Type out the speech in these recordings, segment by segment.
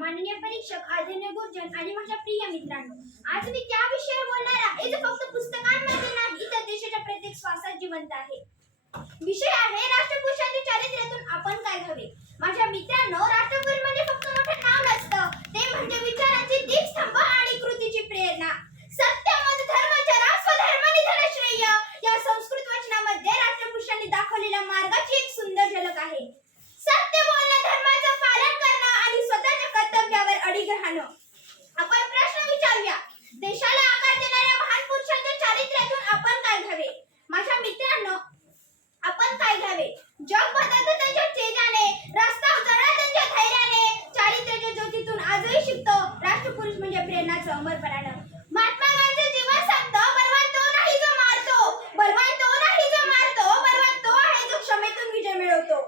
माननीय परीक्षक आदरणीय गुरुजन आणि माझ्या प्रिय मित्रांनो, आज मी त्या विषयावर बोलणार आहे जो फक्त पुस्तकांमध्ये नाही तर देशाच्या प्रत्येक श्वासात जिवंत आहे. विषय आहे राष्ट्रपुरुषांच्या चारित्र्यातून आपण काय घ्यावे. माझ्या मित्रांनो, राष्ट्रपुरुष म्हणजे फक्त मोठे नाव नसतं, ते म्हणजे विचारांचे दीपस्तंभ आणि कृतीची प्रेरणा. सत्य मत धर्म चरा स्वधर्मनिधन श्रेय या संस्कृत वचनामध्ये राष्ट्रपुरुषांनी दाखवलेल्या मार्गाची एक सुंदर झलक आहे. सत्य बोलणं, धर्माचं पालन करणं आणि स्वतःच्या कर्तव्यावर अडिग राहणं. आपण प्रश्न विचारूया, देशाला आकार देणाऱ्या महान पुरुषांच्या चारित्र्यातून आपण काय घ्यावे. माझ्या मित्रांनो, आपण काय घ्यावे. जग बदलतं त्यांच्या तेजाने, रस्ता उजळला त्यांच्या धैर्याने. चारित्र्याच्या ज्योतीतून आजही शिकतो राष्ट्रपुरुष म्हणजे प्रेरणाचं अमरपणानं. महात्मा गांधी जीवन सांगतो, बलवान तो नाही जो मारतो, बलवान तो नाही जो मारतो, बलवान तो आहे जो क्षमेतून विजय मिळवतो.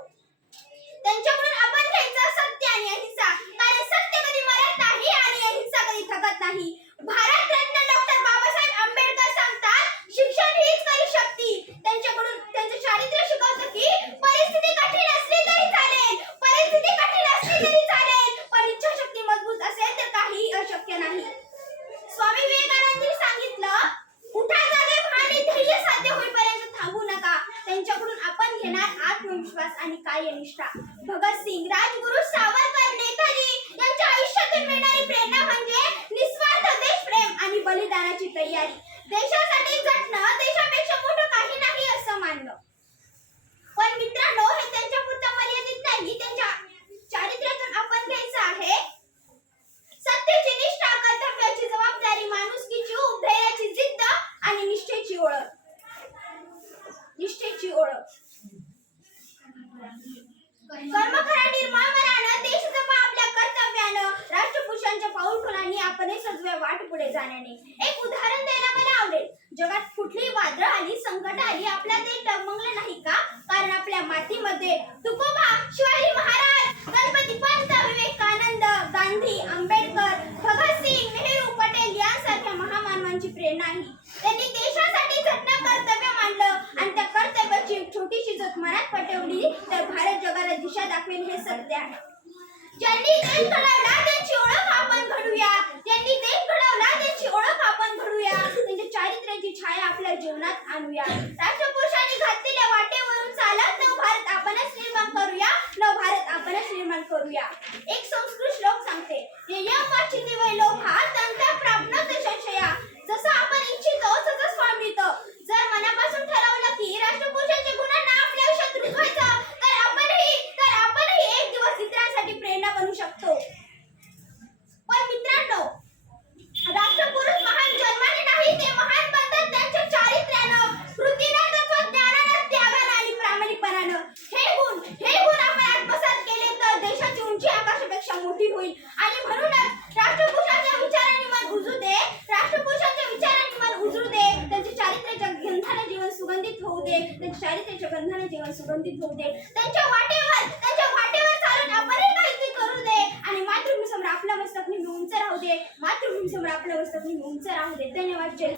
त्यांच्याकडून आपण घ्यायचं सत्य आणि अहिंसा, कारण सत्य कधी मरत नाही आणि अहिंसा कधी थकत नाही. भारतरत्न डॉक्टर बाबासाहेब आंबेडकर सांगतात, शिक्षण हीच खरी शक्ती. त्यांच्याकडून त्यांचं चारित्र्य शिकवतं की परिस्थिती कठीण असली तरी चालेल, परिस्थिती कठीण असली तरी चालेल, पण इच्छाशक्ती मजबूत असेल तर काहीही अशक्य नाही. स्वामी विवेकानंदांनी सांगितलं, उठा जागे व्हा आणि ध्येय साध्य होईपर्यंत थांबू नका. त्यांच्याकडून आपण घेणार आत्मविश्वास आणि कार्यनिष्ठा. भगतसिंग, राजगुरू, सावरकर, नेताजी यांच्या आयुष्यातून मिळणारी प्रेरणा म्हणजे निस्वार्थ देशप्रेम आणि बलिदानाची तयारी. देशासाठी झटणं देशापेक्षा मोठं काही नाही असं मानणं. पण मित्रांनो, हे त्यांच्या पुरतं मर्यादित नाही. त्यांच्या चारित्र्यातून आपण घ्यायचं आहे सत्याची निष्ठा, कर्तव्याची जबाबदारी, माणुसकीची उब, धैर्याची जिद्द आणि निष्ठेची ओळख. कर्मखरा निर्मळ मनानं, देश जपा आपल्या कर्तव्यानं, राष्ट्रपुरुषांच्या पाऊलखुणांनी आपणही सजव्या वाट पुढे जाण्याने. एक उदाहरण द्यायला मला आवडेल. जगात कुठलीही वादळ आली, संकट आली, आपला देश डगमगला नाही का? कारण आपल्या मातीमध्ये तुकोबा, शिवाजी महाराज, गणपती पंत, विवेकानंद, गांधी, आंबेडकर, भगतसिंग, नेहरू, पटेल यांसारख्या महामानवांची प्रेरणा आहे. त्यांनी देशासाठी झटणं कर्तव्य मानलं आणि त्या कर्तव्याची एक छोटीशी जत मनात पटवली तर भारत जगाला दिशा दाखवेल, हे सत्य आहे. ज्यांनी देश घडवला त्यांची ओळख आपण घडूया, ज्यांनी देश घडवला त्यांची ओळख आपण घडूया, त्यांच्या चारित्र्याची छाया आपल्या जीवनात आणूया. राष्ट्रपुरुषांनी घातलेल्या वाटेवरून चालत नवभारत आपणच निर्माण करूया, नवभारत आपणच निर्माण करूया. एक संस्कृत श्लोक सांगते, ययं वाचिति वै लोभा तंत्र प्राप्नोति संशया. जसं आपण इच्छितो तसंच फळ मिळतं. जर मनापासून ठरवलं की राष्ट्रपुरुषांच्या गुणांना आपल्या आयुष्यात रुजवायचं तर आपणही एक दिवस इतरांसाठी प्रेरणा बनू शकतो. पण मित्रांनो, राष्ट्रपुरुष महान जन्माने नाही, ते महान बनतात त्यांच्या चारित्र्यानं, कृतीनं, तत्वज्ञानानं, त्यागानं आणि प्रामाणिकपणानं. हे गुण आपण आत्मसात केले तर देशाची उंची आकाशापेक्षा मोठी होईल. आणि म्हणूनच राष्ट्रपुरुषांच्या विचारांनी मन उजळू दे, राष्ट्रपुरुषांच्या विचारांनी मन उजळू दे, त्यांच्या चारित्र्याच्या गंधाने जीवन सुगंधित होऊ दे, त्यांच्या चारित्र्याच्या गंधाने जीवन सुगंधित होऊ दे. त्यांच्या वाटेवर चालून आपणही काहीतरी करू दे आणि मातृभूमी समोर आपलं मस्तक नेहमी उंच राहू दे, मातृभूमी समोर आपलं मस्तक नेहमी उंच राहू दे. धन्यवाद. जय